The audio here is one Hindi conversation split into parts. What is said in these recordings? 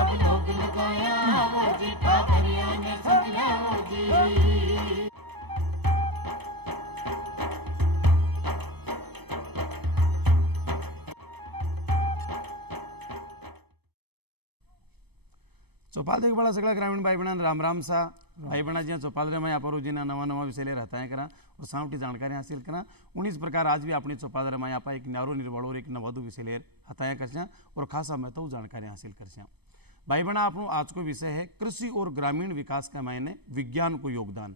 सब लोग लगाया वो जी, ठाकरिया ने समझा वो जी। चौपाल देख बड़ा सगड़ा ग्रामीण भाई बहन राम राम सा भाई बहना जी चौपाल रे मैं आप जी नवा नवा विषय ले रहता है करा और सामटी जानकारी हासिल करा। उन्नीस प्रकार आज भी अपनी चौपाल रे मैं आप एक न्यारो निर्बल और एक नवधु विषय ले हताया कर और खासा मैं तो जानकारी हासिल कर भाई बहना आप आज को विषय है कृषि और ग्रामीण विकास का मायने विज्ञान को योगदान।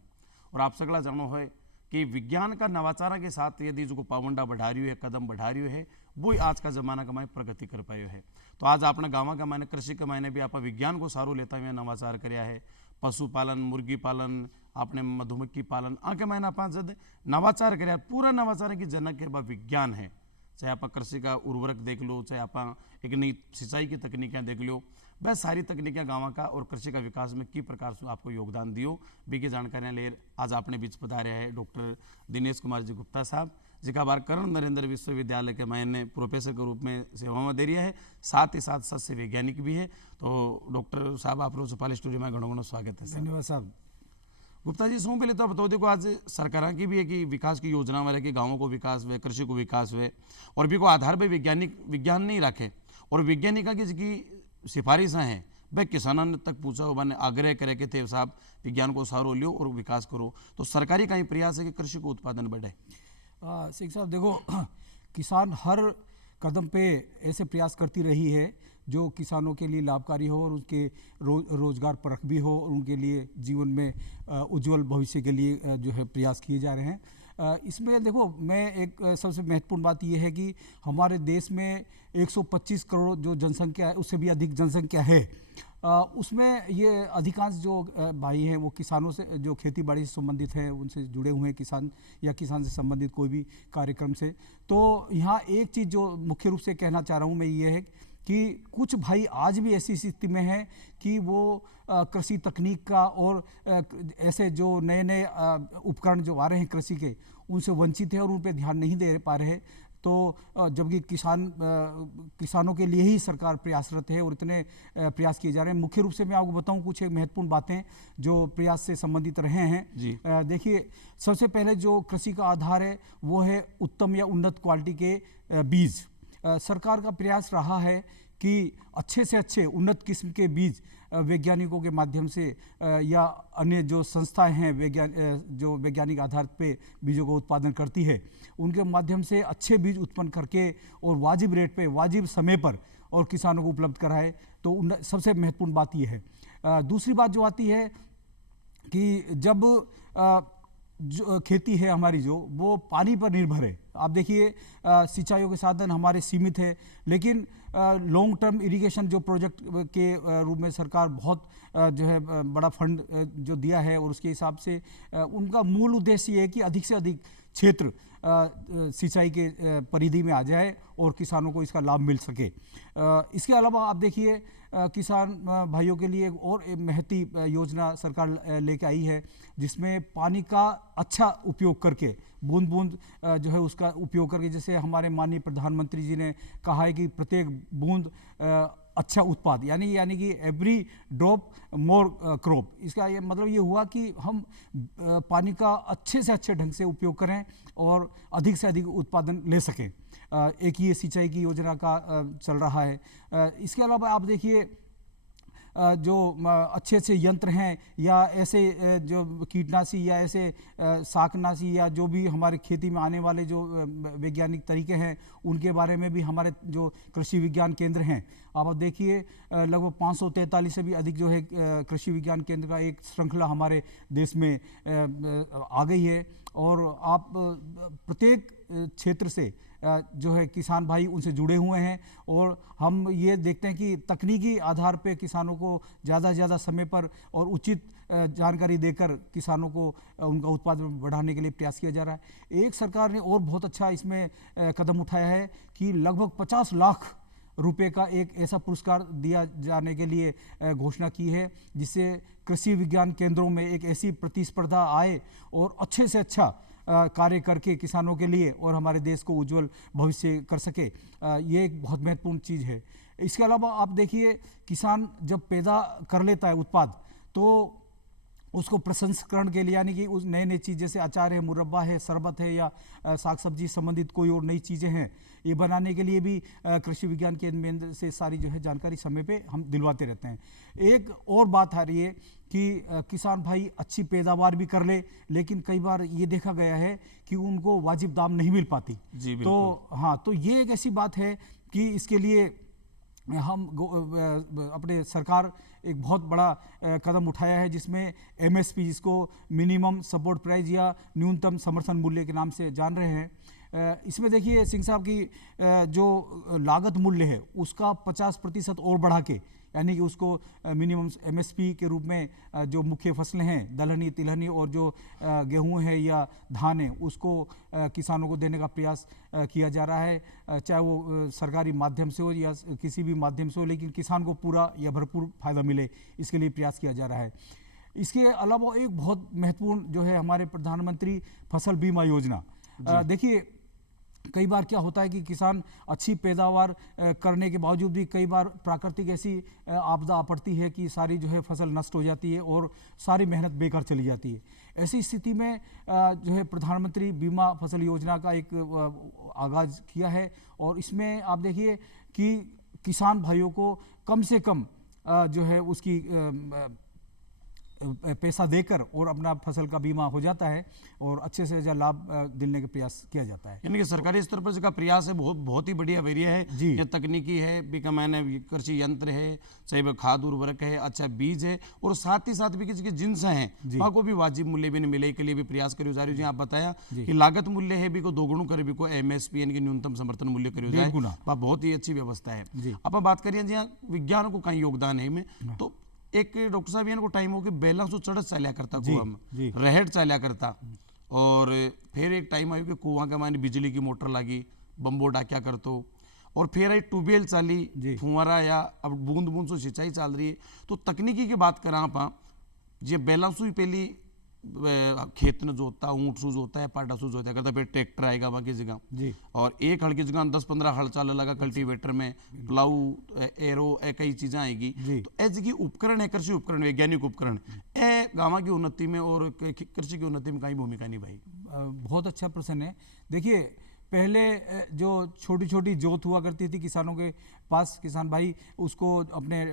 और आप सगड़ा जानो है कि विज्ञान का नवाचार के साथ यदि जो पावंडा बढ़ा रही है कदम बढ़ा रही है वो आज का जमाना का मैं प्रगति कर पायो है। तो आज अपने गाँव का मैंने कृषि के मायने भी आप विज्ञान को सारो लेता हुए नवाचार कराया है। पशुपालन मुर्गी पालन आपने मधुमक्खी पालन आके मैंने आप जब नवाचार कराया पूरा नवाचार की जनक है विज्ञान है। चाहे आप कृषि का उर्वरक देख लो चाहे आप एक नई सिंचाई की तकनीकें देख लो वह सारी तकनीकें गाँव का और कृषि का विकास में किस प्रकार से आपको योगदान दियो बी की जानकारियाँ ले आज आपने बीच पधारे है डॉक्टर दिनेश कुमार जी गुप्ता साहब जिका बार कर्ण नरेंद्र विश्वविद्यालय के मैंने प्रोफेसर के रूप में सेवा में दे रही है साथ ही साथ सस्य वैज्ञानिक भी है। तो डॉक्टर साहब आप लोग चौपाल स्टूडियो में घणो घणो स्वागत है। धन्यवाद साहब। गुप्ता जी सो पहले तो बताओ देखो आज सरकार की भी है कि विकास की योजना में कि गाँवों को विकास हुए कृषि को विकास हुए और भी को आधार पर विज्ञान नहीं रखे और वैज्ञानिका की सिफारिशें हैं भाई किसानों ने तक पूछा हो मैंने आग्रह करे कि थे साहब विज्ञान को सहारो लियो और विकास करो। तो सरकारी का ही प्रयास है कि कृषि को उत्पादन बढ़े। सिंह साहब देखो किसान हर कदम पे ऐसे प्रयास करती रही है जो किसानों के लिए लाभकारी हो और उनके रोजगार परख भी हो और उनके लिए जीवन में उज्जवल भविष्य के लिए जो है प्रयास किए जा रहे हैं। इसमें देखो मैं एक सबसे महत्वपूर्ण बात यह है कि हमारे देश में 125 करोड़ जो जनसंख्या है उससे भी अधिक जनसंख्या है। उसमें ये अधिकांश जो भाई हैं वो किसानों से जो खेती बाड़ी से संबंधित हैं उनसे जुड़े हुए हैं किसान या किसान से संबंधित कोई भी कार्यक्रम से। तो यहाँ एक चीज़ जो मुख्य रूप से कहना चाह रहा हूँ मैं ये है कि कुछ भाई आज भी ऐसी स्थिति में हैं कि वो कृषि तकनीक का और ऐसे जो नए नए उपकरण जो आ रहे हैं कृषि के उनसे वंचित है और उन पर ध्यान नहीं दे पा रहे। तो जबकि किसानों के लिए ही सरकार प्रयासरत है और इतने प्रयास किए जा रहे हैं। मुख्य रूप से मैं आपको बताऊं कुछ एक महत्वपूर्ण बातें जो प्रयास से संबंधित रहे हैं। देखिए सबसे पहले जो कृषि का आधार है वो है उत्तम या उन्नत क्वालिटी के बीज। सरकार का प्रयास रहा है कि अच्छे से अच्छे उन्नत किस्म के बीज वैज्ञानिकों के माध्यम से या अन्य जो संस्थाएं हैं जो वैज्ञानिक आधार पे बीजों का उत्पादन करती है उनके माध्यम से अच्छे बीज उत्पन्न करके और वाजिब रेट पे वाजिब समय पर और किसानों को उपलब्ध कराए। तो सबसे महत्वपूर्ण बात यह है। दूसरी बात जो आती है कि जब जो खेती है हमारी जो वो पानी पर निर्भर है। आप देखिए सिंचाइयों के साधन हमारे सीमित है लेकिन लॉन्ग टर्म इरिगेशन जो प्रोजेक्ट के रूप में सरकार बहुत जो है बड़ा फंड जो दिया है और उसके हिसाब से उनका मूल उद्देश्य ये है कि अधिक से अधिक क्षेत्र सिंचाई के परिधि में आ जाए और किसानों को इसका लाभ मिल सके। इसके अलावा आप देखिए किसान भाइयों के लिए और एक महती योजना सरकार लेके आई है जिसमें पानी का अच्छा उपयोग करके बूंद बूंद जो है उसका उपयोग करके जैसे हमारे माननीय प्रधानमंत्री जी ने कहा है कि प्रत्येक बूंद अच्छा उत्पाद यानी कि एवरी ड्रॉप मोर क्रॉप। इसका ये मतलब ये हुआ कि हम पानी का अच्छे से अच्छे ढंग से उपयोग करें और अधिक से अधिक उत्पादन ले सकें। एक ये सिंचाई की योजना का चल रहा है। इसके अलावा आप देखिए जो अच्छे अच्छे यंत्र हैं या ऐसे जो कीटनाशी या ऐसे शाकनाशी या जो भी हमारे खेती में आने वाले जो वैज्ञानिक तरीके हैं उनके बारे में भी हमारे जो कृषि विज्ञान केंद्र हैं आप देखिए लगभग 543 से भी अधिक जो है कृषि विज्ञान केंद्र का एक श्रृंखला हमारे देश में आ गई है। और आप प्रत्येक क्षेत्र से जो है किसान भाई उनसे जुड़े हुए हैं और हम ये देखते हैं कि तकनीकी आधार पे किसानों को ज़्यादा से ज़्यादा समय पर और उचित जानकारी देकर किसानों को उनका उत्पादन बढ़ाने के लिए प्रयास किया जा रहा है। एक सरकार ने और बहुत अच्छा इसमें कदम उठाया है कि लगभग 50 लाख रुपए का एक ऐसा पुरस्कार दिया जाने के लिए घोषणा की है जिससे कृषि विज्ञान केंद्रों में एक ऐसी प्रतिस्पर्धा आए और अच्छे से अच्छा कार्य करके किसानों के लिए और हमारे देश को उज्जवल भविष्य कर सके, ये एक बहुत महत्वपूर्ण चीज़ है। इसके अलावा आप देखिए, किसान जब पैदा कर लेता है उत्पाद, तो उसको प्रसंस्करण के लिए, यानी कि उस नए नए चीज़ जैसे अचार है, मुरब्बा है, शरबत है, या साग सब्जी संबंधित कोई और नई चीज़ें हैं, ये बनाने के लिए भी कृषि विज्ञान केंद्र से सारी जो है जानकारी समय पे हम दिलवाते रहते हैं। एक और बात आ रही है कि किसान भाई अच्छी पैदावार भी कर ले, लेकिन कई बार ये देखा गया है कि उनको वाजिब दाम नहीं मिल पाती। जी तो हाँ, तो ये एक ऐसी बात है कि इसके लिए हम अपने सरकार एक बहुत बड़ा कदम उठाया है, जिसमें MSP, जिसको मिनिमम सपोर्ट प्राइस या न्यूनतम समर्थन मूल्य के नाम से जान रहे हैं, इसमें देखिए सिंह साहब की जो लागत मूल्य है उसका 50% और बढ़ा के, यानी कि उसको मिनिमम MSP के रूप में जो मुख्य फसलें हैं, दलहनी, तिलहनी और जो गेहूं है या धान है, उसको किसानों को देने का प्रयास किया जा रहा है, चाहे वो सरकारी माध्यम से हो या किसी भी माध्यम से हो, लेकिन किसान को पूरा या भरपूर फायदा मिले, इसके लिए प्रयास किया जा रहा है। इसके अलावा एक बहुत महत्वपूर्ण जो है हमारे प्रधानमंत्री फसल बीमा योजना। देखिए, कई बार क्या होता है कि किसान अच्छी पैदावार करने के बावजूद भी कई बार प्राकृतिक ऐसी आपदा पड़ती है कि सारी जो है फसल नष्ट हो जाती है और सारी मेहनत बेकार चली जाती है। ऐसी स्थिति में जो है प्रधानमंत्री बीमा फसल योजना का एक आगाज किया है, और इसमें आप देखिए कि किसान भाइयों को कम से कम जो है उसकी पैसा देकर और अपना फसल का बीमा हो जाता है और अच्छे से लाभ दिलने का प्रयास किया जाता है। यानी कि सरकारी स्तर पर इसका प्रयास है, बहुत ही बढ़िया वेरिया है जी। ये तकनीकी है, मैंने कृषि यंत्र है, चाहे वह खाद उर्वरक है, अच्छा बीज है, और साथ ही साथ भी किसी के जिन्स हैं वहाँ को भी वाजिब मूल्य भी मिले के लिए भी प्रयास करियो जा रही है। आप बताया कि लागत मूल्य है भी को दोगुणों करे भी को MSP यानी कि न्यूनतम समर्थन मूल्य करियो जाए, बहुत ही अच्छी व्यवस्था है। अब बात करिए जी विज्ञान को कहीं योगदान है में, तो एक डॉक्टर साहब इनको टाइम हो कि बैलेंस तो चढ़त चालिया करता कुआं में, रहट चालिया करता, और फिर एक टाइम आयु कि कुआं के माने बिजली की मोटर लगी, बम्बो डाक्या करतो, और फिर आई ट्यूबवेल चाली, फुंवारा या अब बूंद बूंद से सिंचाई चल रही है। तो तकनीकी की बात करा आप, ये बैलेंस हुई पहली खेत ने जोता, ऊँट सू जोता है, पाटा सू जोता करता, फिर ट्रैक्टर आएगा वहाँ की जगह, और एक हड़ की जगह 10-15 हड़ चाल लगा कल्टीवेटर में, प्लाऊ, एरो, कई चीजें आएगी। तो ऐसे की उपकरण है, कृषि उपकरण, वैज्ञानिक उपकरण, ए गांव की उन्नति में और कृषि की उन्नति में कहीं भूमिका निभाई। बहुत अच्छा प्रश्न है। देखिए, पहले जो छोटी छोटी जोत हुआ करती थी किसानों के पास, किसान भाई उसको अपने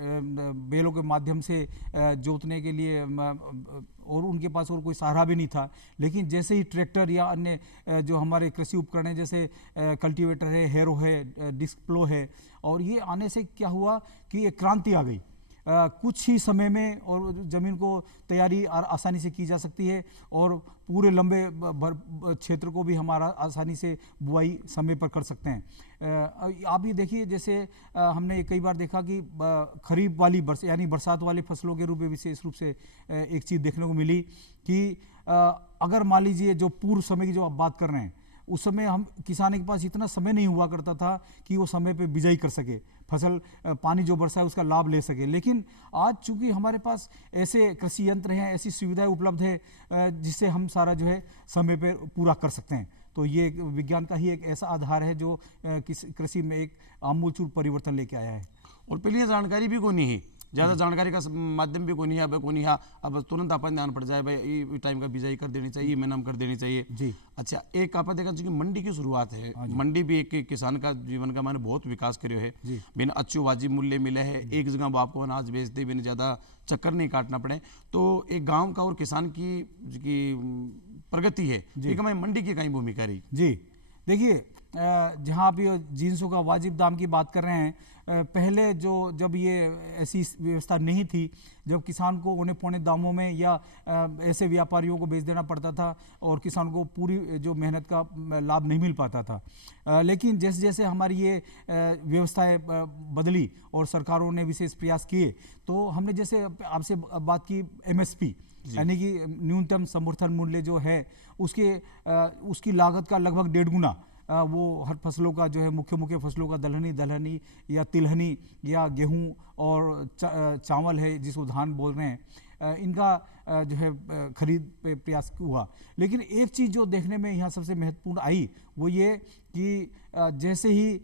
बैलों के माध्यम से जोतने के लिए, और उनके पास और कोई सहारा भी नहीं था। लेकिन जैसे ही ट्रैक्टर या अन्य जो हमारे कृषि उपकरण हैं, जैसे कल्टीवेटर है, हैरो है, डिस्क प्लो है, और ये आने से क्या हुआ कि एक क्रांति आ गई। कुछ ही समय में और ज़मीन को तैयारी आसानी से की जा सकती है, और पूरे लंबे क्षेत्र को भी हमारा आसानी से बुआई समय पर कर सकते हैं। आप ये देखिए, जैसे हमने कई बार देखा कि खरीफ वाली यानी बरसात वाली फसलों के रूप में विशेष रूप से एक चीज़ देखने को मिली कि अगर मान लीजिए जो पूर्व समय की जो आप बात कर रहे हैं, उस समय हम किसान के पास इतना समय नहीं हुआ करता था कि वो समय पे बिजाई कर सके, फसल पानी जो बरसा है उसका लाभ ले सके। लेकिन आज चूंकि हमारे पास ऐसे कृषि यंत्र हैं, ऐसी सुविधाएं उपलब्ध है जिससे हम सारा जो है समय पे पूरा कर सकते हैं। तो ये विज्ञान का ही एक ऐसा आधार है जो कृषि में एक आमूलचूल परिवर्तन लेके आया है। और पहले ये जानकारी भी को नहीं है, ज़्यादा जानकारी का माध्यम भी को नहीं है, अब को नहीं है, अब तुरंत अपन ध्यान पड़ जाए भाई ये टाइम का बिजाई कर देनी चाहिए, मेहनत कर देनी चाहिए जी। अच्छा, एक आप देखा कि मंडी की शुरुआत है, मंडी भी एक किसान का जीवन का मैंने बहुत विकास करियो है, बिना अच्छे वाजिब मूल्य मिले है, एक जगह बाप को अनाज बेचते बिना ज़्यादा चक्कर नहीं काटना पड़े। तो एक गाँव का और किसान की प्रगति है, एक हमारी मंडी की कहीं भूमिका रही जी। देखिए, जहाँ आप ये जींसों का वाजिब दाम की बात कर रहे हैं, पहले जब ये ऐसी व्यवस्था नहीं थी, जब किसान को उन्हें पौने दामों में या ऐसे व्यापारियों को बेच देना पड़ता था और किसान को पूरी जो मेहनत का लाभ नहीं मिल पाता था। लेकिन जैसे जैसे हमारी ये व्यवस्थाएं बदली और सरकारों ने विशेष प्रयास किए, तो हमने जैसे आपसे बात की MSP यानी कि न्यूनतम समर्थन मूल्य जो है उसकी लागत का लगभग 1.5 गुना वो हर फसलों का जो है मुख्य फसलों का दलहनी या तिलहनी या गेहूं और चावल है जिसको धान बोल रहे हैं, इनका जो है खरीद पे प्रयास हुआ। लेकिन एक चीज़ जो देखने में यहाँ सबसे महत्वपूर्ण आई वो ये कि जैसे ही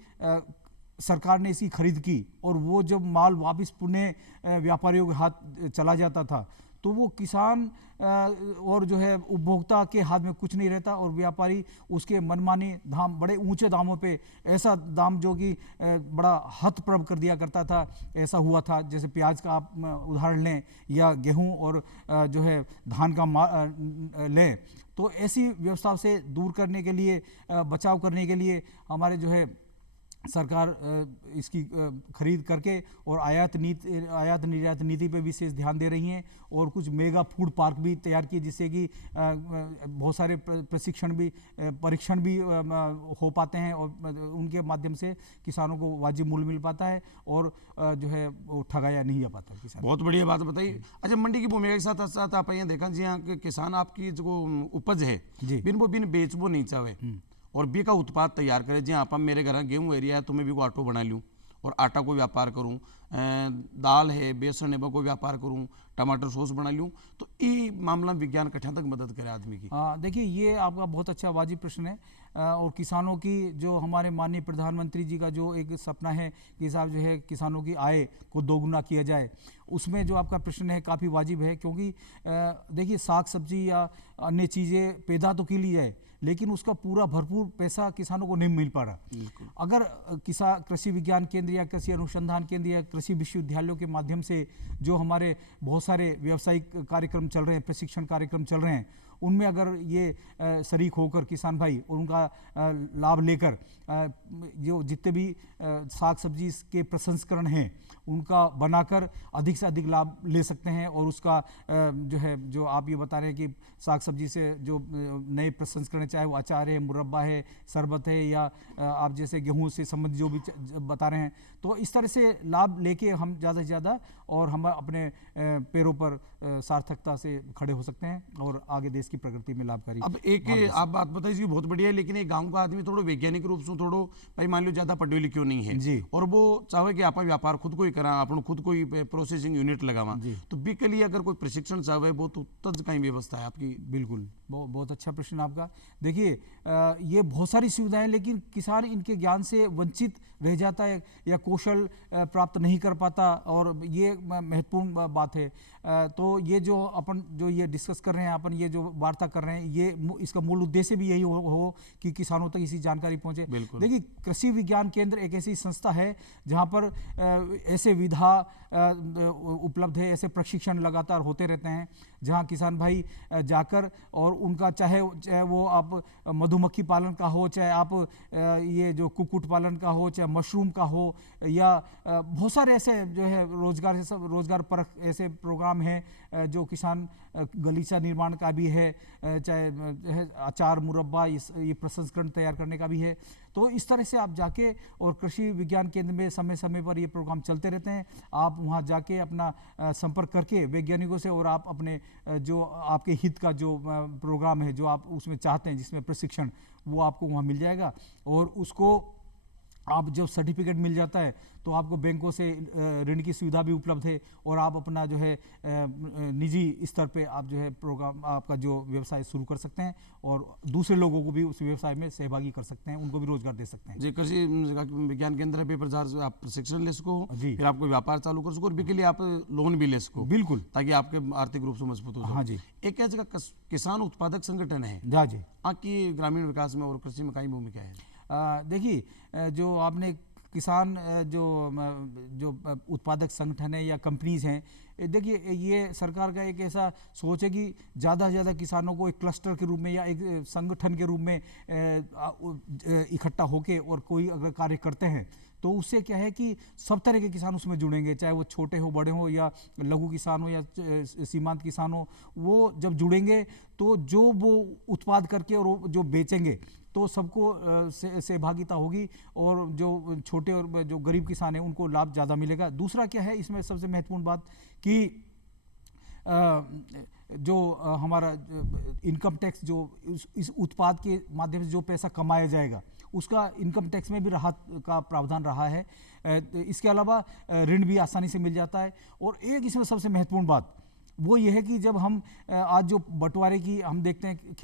सरकार ने इसकी खरीद की और वो जब माल वापस पुणे व्यापारियों के हाथ चला जाता था तो वो किसान और जो है उपभोक्ता के हाथ में कुछ नहीं रहता और व्यापारी उसके मनमानी दाम, बड़े ऊंचे दामों पे, ऐसा दाम जो कि बड़ा हतप्रभ कर दिया करता था, ऐसा हुआ था। जैसे प्याज का आप उदाहरण लें या गेहूं और जो है धान का लें, तो ऐसी व्यवस्था से दूर करने के लिए, बचाव करने के लिए हमारे जो है सरकार इसकी खरीद करके और आयात निर्यात नीति पे विशेष ध्यान दे रही हैं और कुछ मेगा फूड पार्क भी तैयार किए जिससे कि बहुत सारे परीक्षण भी हो पाते हैं और उनके माध्यम से किसानों को वाजिब मूल्य मिल पाता है और जो है वो ठगाया नहीं जा पाता किसान। बहुत बढ़िया बात बताई। अच्छा, मंडी की भूमिका के साथ साथ आप यहाँ देखा जी, यहाँ किसान आपकी जो उपज है बिन बेचबो नहीं चाहे और बी का उत्पाद तैयार करे। जी आप मेरे घर गेहूं एरिया है तो मैं भी को आटो बना लूँ और आटा को व्यापार करूं, दाल है, बेसन है, को व्यापार करूं, टमाटर सॉस बना लूँ, तो ये मामला विज्ञान कठिन तक मदद करे आदमी की। देखिए, ये आपका बहुत अच्छा वाजिब प्रश्न है और किसानों की जो हमारे माननीय प्रधानमंत्री जी का जो एक सपना है कि साहब जो है किसानों की आय को दोगुना किया जाए, उसमें जो आपका प्रश्न है काफ़ी वाजिब है। क्योंकि देखिए, साग सब्जी या अन्य चीज़ें पैदा तो की ली जाए लेकिन उसका पूरा भरपूर पैसा किसानों को नहीं मिल पा रहा। अगर कृषि विज्ञान केंद्र या कृषि अनुसंधान केंद्र या कृषि विश्वविद्यालयों के माध्यम से जो हमारे बहुत सारे व्यावसायिक कार्यक्रम चल रहे हैं, प्रशिक्षण कार्यक्रम चल रहे हैं, उनमें अगर ये शरीक होकर किसान भाई और उनका लाभ लेकर जो जितने भी साग सब्जी के प्रसंस्करण हैं उनका बनाकर अधिक से अधिक लाभ ले सकते हैं और उसका जो है, जो आप ये बता रहे हैं कि साग सब्जी से जो नए प्रसंस्करण, चाहे वो अचार है, मुरब्बा है, शरबत है या आप जैसे गेहूं से संबंधित जो भी बता रहे हैं, तो इस तरह से लाभ लेके हम ज़्यादा से ज़्यादा और हम अपने पैरों पर सार्थकता से खड़े हो सकते हैं और आगे देश की प्रगति में लाभकारी। अब एक आप बात बताइए, बहुत बढ़िया है, लेकिन एक गांव का आदमी थोड़ा वैज्ञानिक रूप से थोड़ो भाई मान लो ज़्यादा पढ़े लिखे नहीं है जी, और वो चाहे कि आप व्यापार खुद को ही करा, अपन खुद को ही प्रोसेसिंग यूनिट लगावा, तो बी के लिए अगर कोई प्रशिक्षण चाहे वो तो तज कहीं व्यवस्था है आपकी? बिल्कुल, बहुत अच्छा प्रश्न आपका। देखिए, ये बहुत सारी सुविधाएं, लेकिन किसान इनके ज्ञान से वंचित रह जाता है या कौशल प्राप्त नहीं कर पाता और ये महत्वपूर्ण बात है। तो ये जो अपन जो ये डिस्कस कर रहे हैं, अपन ये जो वार्ता कर रहे हैं, ये इसका मूल उद्देश्य भी यही हो कि किसानों तक इसी जानकारी पहुंचे। देखिए, कृषि विज्ञान केंद्र एक ऐसी संस्था है जहां पर ऐसे विधा उपलब्ध है, ऐसे प्रशिक्षण लगातार होते रहते हैं जहां किसान भाई जाकर और उनका चाहे वो आप मधुमक्खी पालन का हो, चाहे आप ये जो कुक्कुट पालन का हो, चाहे मशरूम का हो, या बहुत सारे ऐसे जो है रोजगार परख ऐसे प्रोग्राम हैं जो किसान गलीचा निर्माण का भी है, चाहे अचार मुरब्बा ये प्रसंस्करण तैयार करने का भी है। तो इस तरह से आप जाके और कृषि विज्ञान केंद्र में समय समय पर ये प्रोग्राम चलते रहते हैं, आप वहाँ जाके अपना संपर्क करके वैज्ञानिकों से और आप अपने जो आपके हित का जो प्रोग्राम है जो आप उसमें चाहते हैं जिसमें प्रशिक्षण, वो आपको वहाँ मिल जाएगा और उसको आप जब सर्टिफिकेट मिल जाता है तो आपको बैंकों से ऋण की सुविधा भी उपलब्ध है और आप अपना जो है निजी स्तर पे आप जो है प्रोग्राम आपका जो व्यवसाय शुरू कर सकते हैं और दूसरे लोगों को भी उस व्यवसाय में सहभागी कर सकते हैं, उनको भी रोजगार दे सकते हैं। जी, कृषि विज्ञान केंद्र पे प्रचार आप प्रशिक्षण ले सको, फिर आपको व्यापार चालू कर सको और के लिए आप लोन भी ले सको, बिल्कुल, ताकि आपके आर्थिक रूप से मजबूत हो। हाँ जी, एक ऐसा किसान उत्पादक संगठन है जी, आपकी ग्रामीण विकास में और कृषि में कई भूमिका है? देखिए, जो आपने किसान जो उत्पादक संगठन है या कंपनीज हैं, देखिए ये सरकार का एक ऐसा सोच है कि ज़्यादा से ज़्यादा किसानों को एक क्लस्टर के रूप में या एक संगठन के रूप में इकट्ठा होके और कोई अगर कार्य करते हैं तो उससे क्या है कि सब तरह के किसान उसमें जुड़ेंगे, चाहे वो छोटे हो, बड़े हो या लघु किसान हो या सीमांत किसान हो। वो जब जुड़ेंगे तो जो वो उत्पाद करके और जो बेचेंगे तो सबको सहभागिता होगी और जो छोटे और जो गरीब किसान हैं उनको लाभ ज़्यादा मिलेगा। दूसरा क्या है इसमें सबसे महत्वपूर्ण बात कि जो हमारा इनकम टैक्स जो इस उत्पाद के माध्यम से जो पैसा कमाया जाएगा उसका इनकम टैक्स में भी राहत का प्रावधान रहा है। इसके अलावा ऋण भी आसानी से मिल जाता है और एक इसमें सबसे महत्वपूर्ण बात, वो ये है कि जब हम आज जो बंटवारे की हम देखते हैं,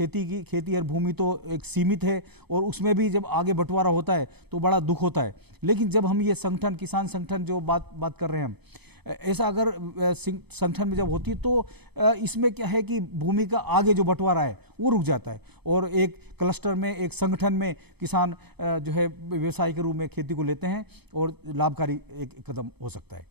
खेती और भूमि तो एक सीमित है, और उसमें भी जब आगे बंटवारा होता है तो बड़ा दुख होता है। लेकिन जब हम ये संगठन, किसान संगठन जो बात कर रहे हैं हम, ऐसा अगर संगठन में जब होती है तो इसमें क्या है कि भूमि का आगे जो बंटवारा है वो रुक जाता है, और एक क्लस्टर में, एक संगठन में किसान जो है व्यवसाय के रूप में खेती को लेते हैं, और लाभकारी एक कदम हो सकता है।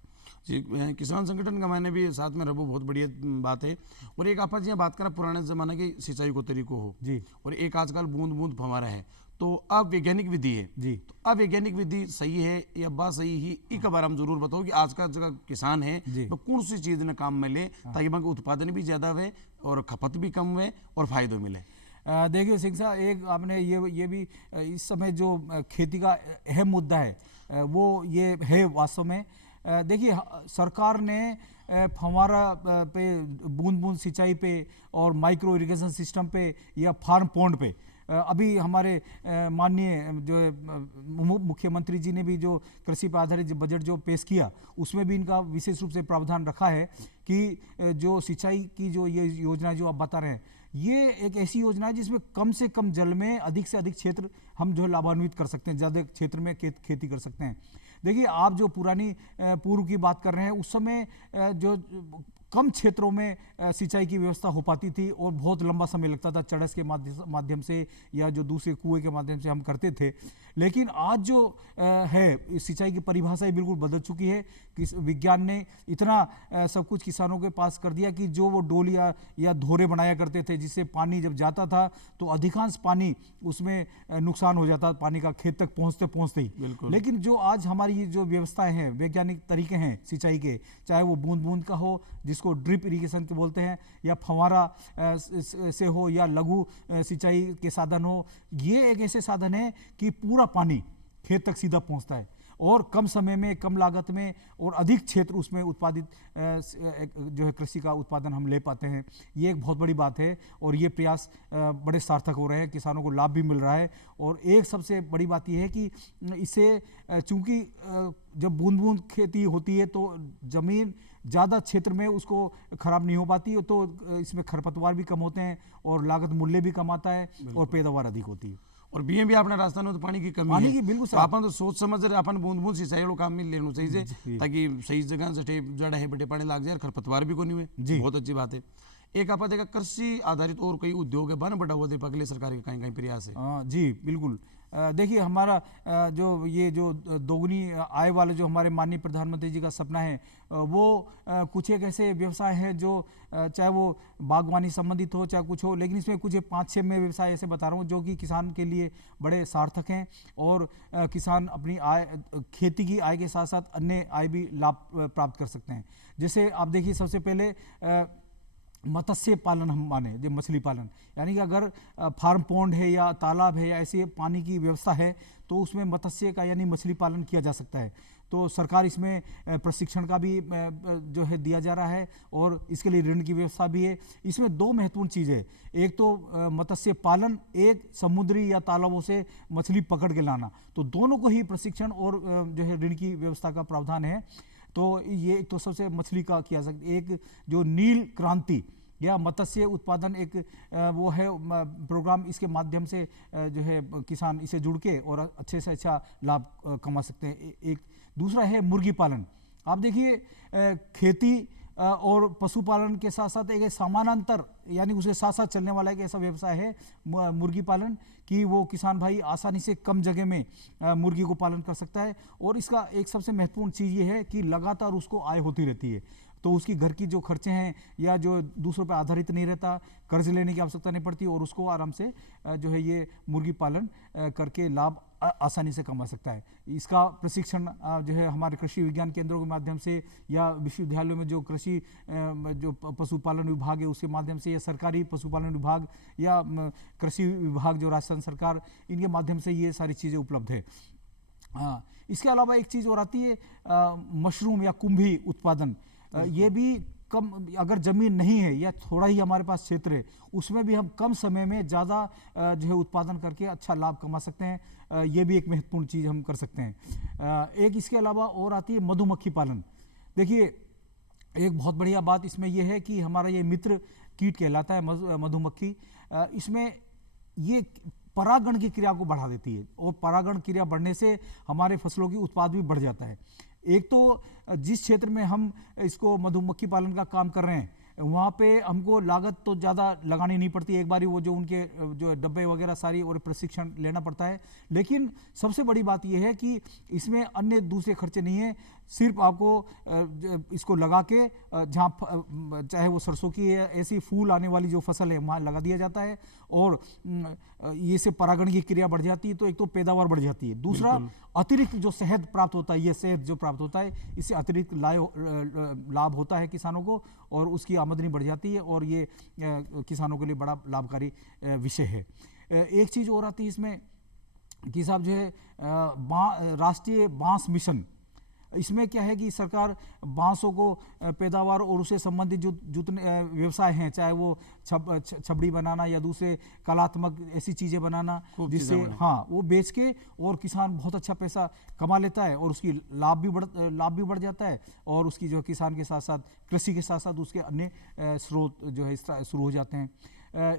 जी, किसान संगठन का मैंने भी साथ में रबो, बहुत बढ़िया बात है। और एक आप जी बात करें पुराने ज़माने की सिंचाई को तरीको हो जी, और एक आजकल बूंद बूंद फंवारा है, तो अब वैज्ञानिक विधि है जी, तो अब वैज्ञानिक विधि सही है या बात सही ही, एक बार हम जरूर बताओ कि आज का जो किसान है जी। वो कौन सी चीज़ ने काम में ले ताकि वहाँ उत्पादन भी ज़्यादा हुए और खपत भी कम हुए और फायदे मिले। देखिए सिंह साहब, एक आपने ये भी इस समय जो खेती का अहम मुद्दा है वो ये है वास्तव में। देखिए सरकार ने फव्वारा पे, बूंद बूंद सिंचाई पे और माइक्रो इरिगेशन सिस्टम पे या फार्म पॉन्ड पे अभी हमारे माननीय जो मुख्यमंत्री जी ने भी जो कृषि पर आधारित जो बजट जो पेश किया, उसमें भी इनका विशेष रूप से प्रावधान रखा है कि जो सिंचाई की जो ये योजना जो आप बता रहे हैं, ये एक ऐसी योजना है जिसमें कम से कम जल में अधिक से अधिक क्षेत्र हम जो है लाभान्वित कर सकते हैं, ज़्यादा क्षेत्र में खेती कर सकते हैं। देखिए आप जो पुरानी पूर्व की बात कर रहे हैं, उस समय जो कम क्षेत्रों में सिंचाई की व्यवस्था हो पाती थी और बहुत लंबा समय लगता था, चड़स के माध्यम से या जो दूसरे कुएं के माध्यम से हम करते थे। लेकिन आज जो है सिंचाई की परिभाषा ही बिल्कुल बदल चुकी है कि विज्ञान ने इतना सब कुछ किसानों के पास कर दिया कि जो वो डोलिया या धोरे बनाया करते थे, जिससे पानी जब जाता था तो अधिकांश पानी उसमें नुकसान हो जाता, पानी का खेत तक पहुँचते ही। लेकिन जो आज हमारी जो व्यवस्थाएं हैं, वैज्ञानिक तरीके हैं सिंचाई के, चाहे वो बूंद बूंद का हो जिसको ड्रिप इरिगेशन के बोलते हैं, या फव्वारा से हो, या लघु सिंचाई के साधन हो, ये एक ऐसे साधन है कि पूरा पानी खेत तक सीधा पहुंचता है और कम समय में, कम लागत में और अधिक क्षेत्र उसमें उत्पादित जो है कृषि का उत्पादन हम ले पाते हैं। ये एक बहुत बड़ी बात है और ये प्रयास बड़े सार्थक हो रहे हैं, किसानों को लाभ भी मिल रहा है। और एक सबसे बड़ी बात यह है कि इससे चूंकि जब बूंद बूंद खेती होती है तो ज़मीन ज़्यादा क्षेत्र में उसको खराब नहीं हो पाती, तो इसमें खरपतवार भी कम होते हैं और लागत मूल्य भी कम आता है और पैदावार अधिक होती है। और बीएम भी अपने राजस्थान में तो पानी की कमी पानी है, की बिल्कुल तो अपन तो सोच समझ रहे अपन बूंद बूंद सिंचाई वालों काम में लेना चाहिए ताकि सही जगह से जड़ है बटे पानी लाग जाए, खरपतवार भी को नहीं हुए। बहुत अच्छी बात है। एक आप देखा कृषि आधारित और कई उद्योग है बन बड़ा हुआ दे पगले सरकार के कहीं कहीं प्रयास है। जी बिल्कुल। देखिए हमारा जो ये जो दोगुनी आय वाला जो हमारे माननीय प्रधानमंत्री जी का सपना है, वो कुछ एक ऐसे व्यवसाय है जो चाहे वो बागवानी संबंधित हो चाहे कुछ हो, लेकिन इसमें कुछ 5-6 मैं व्यवसाय ऐसे बता रहा हूँ जो कि किसान के लिए बड़े सार्थक हैं और किसान अपनी आय, खेती की आय के साथ साथ अन्य आय भी लाभ प्राप्त कर सकते हैं। जैसे आप देखिए सबसे पहले मत्स्य पालन हम माने, जो मछली पालन, यानी कि अगर फार्म पॉन्ड है या तालाब है या ऐसे पानी की व्यवस्था है तो उसमें मत्स्य का यानी मछली पालन किया जा सकता है। तो सरकार इसमें प्रशिक्षण का भी जो है दिया जा रहा है और इसके लिए ऋण की व्यवस्था भी है। इसमें 2 महत्वपूर्ण चीज़ें है, एक तो मत्स्य पालन, एक समुद्री या तालाबों से मछली पकड़ के लाना, तो दोनों को ही प्रशिक्षण और जो है ऋण की व्यवस्था का प्रावधान है। तो ये एक तो सबसे मछली का किया सकता है। एक जो नील क्रांति या मत्स्य उत्पादन एक वो है प्रोग्राम, इसके माध्यम से जो है किसान इसे जुड़ के और अच्छे से अच्छा लाभ कमा सकते हैं। एक दूसरा है मुर्गी पालन। आप देखिए खेती और पशुपालन के साथ साथ एक समानांतर यानी उसके साथ साथ चलने वाला एक ऐसा व्यवसाय है मुर्गी पालन कि वो किसान भाई आसानी से कम जगह में मुर्गी को पालन कर सकता है। और इसका एक सबसे महत्वपूर्ण चीज़ ये है कि लगातार उसको आय होती रहती है, तो उसकी घर की जो खर्चे हैं या जो दूसरों पर आधारित नहीं रहता, कर्ज लेने की आवश्यकता नहीं पड़ती और उसको आराम से जो है ये मुर्गी पालन करके लाभ आसानी से कमा सकता है। इसका प्रशिक्षण जो है हमारे कृषि विज्ञान केंद्रों के माध्यम से या विश्वविद्यालयों में जो कृषि जो पशुपालन विभाग है उसके माध्यम से, या सरकारी पशुपालन विभाग या कृषि विभाग जो राजस्थान सरकार, इनके माध्यम से ये सारी चीज़ें उपलब्ध है। इसके अलावा एक चीज़ और आती है मशरूम या कुंभी उत्पादन। ये भी कम, अगर ज़मीन नहीं है या थोड़ा ही हमारे पास क्षेत्र है, उसमें भी हम कम समय में ज़्यादा जो है उत्पादन करके अच्छा लाभ कमा सकते हैं। ये भी एक महत्वपूर्ण चीज़ हम कर सकते हैं। एक इसके अलावा और आती है मधुमक्खी पालन। देखिए एक बहुत बढ़िया बात इसमें यह है कि हमारा ये मित्र कीट कहलाता है मधुमक्खी, इसमें ये परागण की क्रिया को बढ़ा देती है और परागण क्रिया बढ़ने से हमारे फसलों की उत्पाद भी बढ़ जाता है। एक तो जिस क्षेत्र में हम इसको मधुमक्खी पालन का काम कर रहे हैं वहाँ पे हमको लागत तो ज़्यादा लगानी नहीं पड़ती, एक बारी वो जो उनके जो डब्बे वगैरह सारी और प्रशिक्षण लेना पड़ता है। लेकिन सबसे बड़ी बात यह है कि इसमें अन्य दूसरे खर्चे नहीं है, सिर्फ आपको इसको लगा के जहाँ चाहे वो सरसों की ऐसी फूल आने वाली जो फसल है वहाँ लगा दिया जाता है और ये से परागण की क्रिया बढ़ जाती है, तो एक तो पैदावार बढ़ जाती है, दूसरा अतिरिक्त जो शहद प्राप्त होता है, ये शहद जो प्राप्त होता है इससे अतिरिक्त लाभ होता है किसानों को और उसकी आमदनी बढ़ जाती है और ये किसानों के लिए बड़ा लाभकारी विषय है। एक चीज़ और आती है इसमें कि साहब जो है राष्ट्रीय बांस मिशन, इसमें क्या है कि सरकार बांसों को पैदावार और उससे संबंधित जो जितने व्यवसाय हैं, चाहे वो छबड़ी बनाना या दूसरे कलात्मक ऐसी चीज़ें बनाना, जिससे हाँ वो बेच के और किसान बहुत अच्छा पैसा कमा लेता है और उसकी लाभ भी बढ़ जाता है और उसकी जो किसान के साथ साथ कृषि के साथ साथ उसके अन्य स्रोत जो है शुरू हो जाते हैं।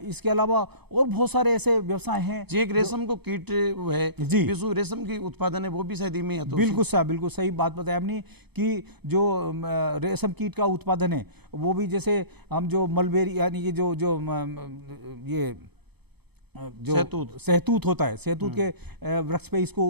इसके अलावा और बहुत सारे ऐसे व्यवसाय हैं। जी, एक रेशम को कीट है जी, रेशम की उत्पादन है वो भी शायद में है। तो बिल्कुल सही बात बताया आपने कि जो रेशम कीट का उत्पादन है वो भी जैसे हम जो मलबेरी यानी कि जो ये जो सहतूत होता है, सहतूत के वृक्ष पे इसको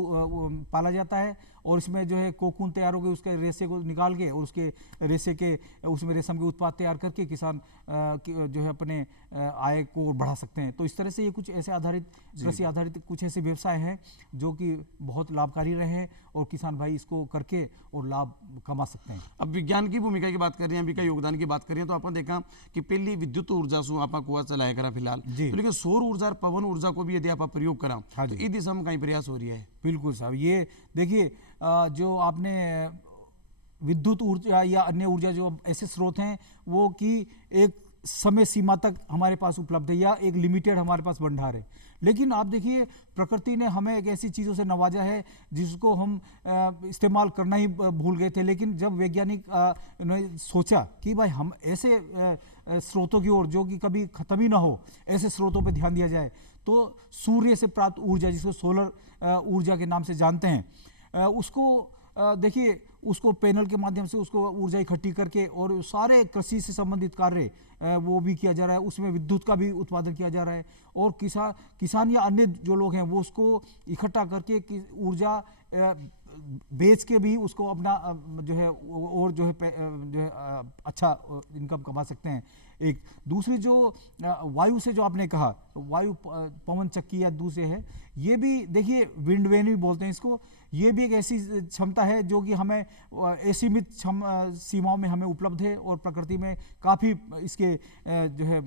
पाला जाता है और इसमें जो है कोकून तैयार हो गए, उसके रेशे को निकाल के और उसके रेशे के उसमें रेशम के उत्पाद तैयार करके किसान जो है अपने आय को बढ़ा सकते हैं। तो इस तरह से ये कुछ ऐसे आधारित कृषि आधारित कुछ ऐसे व्यवसाय हैं जो कि बहुत लाभकारी रहे हैं और किसान भाई इसको करके और लाभ कमा सकते हैं। अब विज्ञान की भूमिका की बात कर रहे हैं, अभी का योगदान की बात कर रहे हैं, तो आपने देखा कि पहली विद्युत ऊर्जा से आप कुआ चलाया करा फिलहाल, तो लेकिन सौर ऊर्जा और पवन ऊर्जा को भी यदि आप प्रयोग करा तो इस दिशा में कहीं प्रयास हो रही है। बिल्कुल साहब, ये देखिए जो आपने विद्युत ऊर्जा या अन्य ऊर्जा जो ऐसे स्रोत हैं वो कि एक समय सीमा तक हमारे पास उपलब्ध है या एक लिमिटेड हमारे पास भंडार है, लेकिन आप देखिए प्रकृति ने हमें एक ऐसी चीज़ों से नवाजा है जिसको हम इस्तेमाल करना ही भूल गए थे। लेकिन जब वैज्ञानिक ने सोचा कि भाई हम ऐसे स्रोतों की ओर जो कि कभी ख़त्म ही ना हो ऐसे स्रोतों पर ध्यान दिया जाए, तो सूर्य से प्राप्त ऊर्जा जिसको सोलर ऊर्जा के नाम से जानते हैं, उसको देखिए उसको पैनल के माध्यम से उसको ऊर्जा इकट्ठी करके और सारे कृषि से संबंधित कार्य वो भी किया जा रहा है, उसमें विद्युत का भी उत्पादन किया जा रहा है और किसान या अन्य जो लोग हैं वो उसको इकट्ठा करके ऊर्जा बेच के भी उसको अपना जो है और जो है अच्छा इनकम कमा सकते हैं। एक दूसरी जो वायु से जो आपने कहा वायु पवन चक्की या दूसरे है, ये भी देखिए विंड वेन भी बोलते हैं इसको, ये भी एक ऐसी क्षमता है जो कि हमें असीमित सीमाओं में हमें उपलब्ध है और प्रकृति में काफ़ी इसके जो है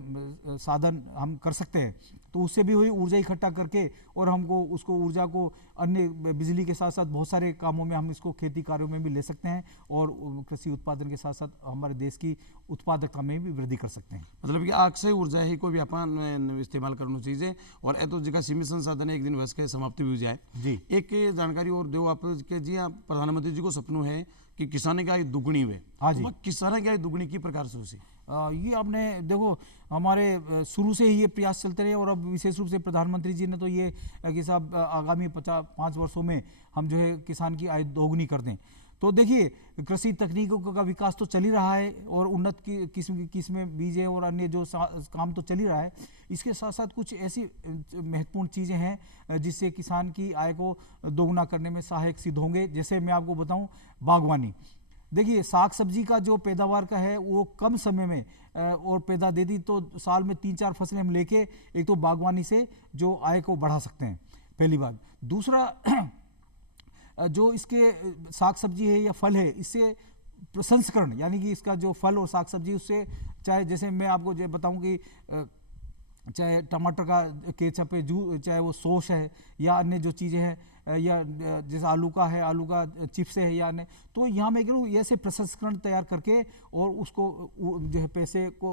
साधन हम कर सकते हैं। तो उससे भी हुई ऊर्जा इकट्ठा करके और हमको उसको ऊर्जा को अन्य बिजली के साथ साथ बहुत सारे कामों में हम इसको खेती कार्यों में भी ले सकते हैं और कृषि उत्पादन के साथ साथ हमारे देश की उत्पादकता में भी वृद्धि कर सकते हैं। मतलब कि अक्षय ऊर्जा ही को भी अपन इस्तेमाल करना चाहिए और ए तो जगह सीमित संसाधन एक दिन वैस के समाप्ति भी हो जाए जी। एक जानकारी और दो आप के जी हाँ, प्रधानमंत्री जी को सपनों है कि किसानों की आय दुगुनी हुए। हाँ जी, किसानों की आय दुगुनी की प्रकार से उसे ये आपने देखो हमारे शुरू से ही ये प्रयास चलते रहे और अब विशेष रूप से प्रधानमंत्री जी ने तो ये कि साहब आगामी 5 वर्षों में हम जो है किसान की आय दोगुनी कर दें। तो देखिए कृषि तकनीकों का विकास तो चल ही रहा है और उन्नत किस्म की किस्में बीज और अन्य जो काम तो चल ही रहा है, इसके साथ साथ कुछ ऐसी महत्वपूर्ण चीज़ें हैं जिससे किसान की आय को दोगुना करने में सहायक सिद्ध होंगे। जैसे मैं आपको बताऊं बागवानी, देखिए साग सब्जी का जो पैदावार का है वो कम समय में और पैदा दे दी तो साल में 3-4 फसलें हम लेके एक तो बागवानी से जो आय को बढ़ा सकते हैं, पहली बात। दूसरा जो इसके साग सब्जी है या फल है इससे प्रसंस्करण यानी कि इसका जो फल और साग सब्जी उससे चाहे जैसे मैं आपको जो बताऊं कि चाहे टमाटर का केचप है चाहे वो सॉस है या अन्य जो चीज़ें हैं या जैसे आलू का चिप्स है या अन्य, तो यहाँ मैं कह ऐसे प्रसंस्करण तैयार करके और उसको जो है पैसे को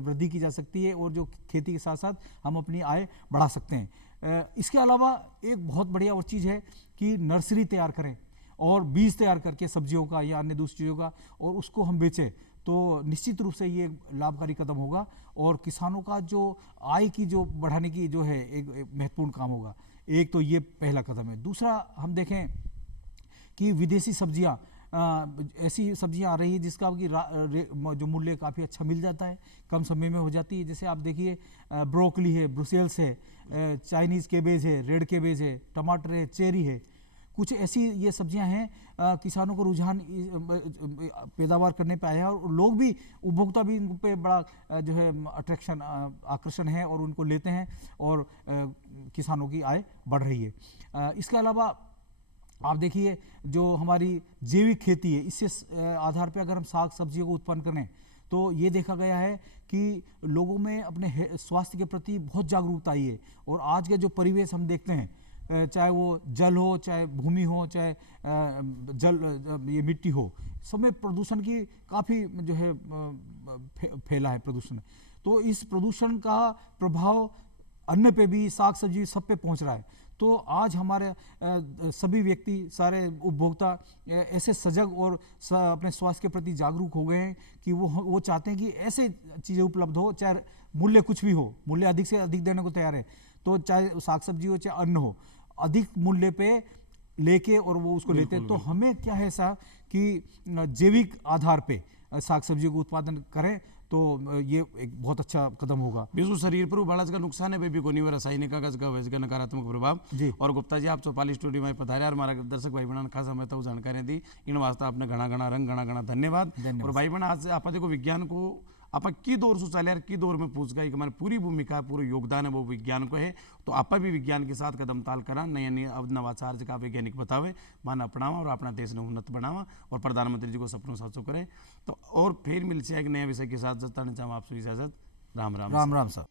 वृद्धि की जा सकती है और जो खेती के साथ साथ हम अपनी आय बढ़ा सकते हैं। इसके अलावा एक बहुत बढ़िया और चीज़ है कि नर्सरी तैयार करें और बीज तैयार करके सब्जियों का या अन्य दूसरी चीज़ों का और उसको हम बेचें तो निश्चित रूप से ये लाभकारी कदम होगा और किसानों का जो आय की जो बढ़ाने की जो है एक महत्वपूर्ण काम होगा। एक तो ये पहला कदम है। दूसरा हम देखें कि विदेशी सब्जियां, ऐसी सब्जियां आ रही है जिसका जो मूल्य काफ़ी अच्छा मिल जाता है, कम समय में हो जाती है। जैसे आप देखिए ब्रोकली है, ब्रुसेल्स है, चाइनीज़ केबेज है, रेड केबेज है, टमाटर है, चेरी है, कुछ ऐसी ये सब्जियां हैं किसानों को रुझान पैदावार करने पे आया है और लोग भी, उपभोक्ता भी इन पे बड़ा जो है अट्रैक्शन, आकर्षण है और उनको लेते हैं और किसानों की आय बढ़ रही है। इसके अलावा आप देखिए जो हमारी जैविक खेती है, इससे आधार पे अगर हम साग सब्जियों को उत्पन्न करें तो ये देखा गया है कि लोगों में अपने स्वास्थ्य के प्रति बहुत जागरूकता आई है। और आज के जो परिवेश हम देखते हैं, चाहे वो जल हो, चाहे भूमि हो, चाहे ये मिट्टी हो, सब में प्रदूषण की काफ़ी जो है फैला है प्रदूषण। तो इस प्रदूषण का प्रभाव अन्न पे भी, साग सब्जी सब पे पहुंच रहा है। तो आज हमारे सभी व्यक्ति, सारे उपभोक्ता ऐसे सजग और अपने स्वास्थ्य के प्रति जागरूक हो गए हैं कि वो चाहते हैं कि ऐसे चीज़ें उपलब्ध हो, चाहे मूल्य कुछ भी हो, मूल्य अधिक से अधिक देने को तैयार है। तो चाहे साग सब्जी हो, चाहे अन्न हो, अधिक मूल्य पे लेके और वो उसको लेते हैं। तो हमें क्या है ऐसा कि जैविक आधार पे साग सब्जी को उत्पादन करें तो ये एक बहुत अच्छा कदम होगा। विश्व शरीर पर बालाज का नुकसान है बेबी कोनी रासायनिक का नकारात्मक प्रभाव जी। और गुप्ता जी आप चौपाली स्टूडियो में पधारे और हमारा दर्शक भाई बहन खास हमें तो जानकारी दी, इन वास्ते आपने घना घना रंग घना घना धन्यवाद। और भाई बहन आज आप देखो विज्ञान को आप की दौर से चले यार, की दौर में पूछ गए कि हमारी पूरी भूमिका, पूरा योगदान है वो विज्ञान को है। तो आप भी विज्ञान के साथ कदम ताल करा, नए नए नवाचार का वैज्ञानिक बतावे, मान अपनावा और अपना देश ने उन्नत बनावा और प्रधानमंत्री जी को सपनों साचो करें। तो और फिर मिल से एक नए विषय के साथ जताने चाहूँ आपसे इजाजत। राम राम। राम राम साहब।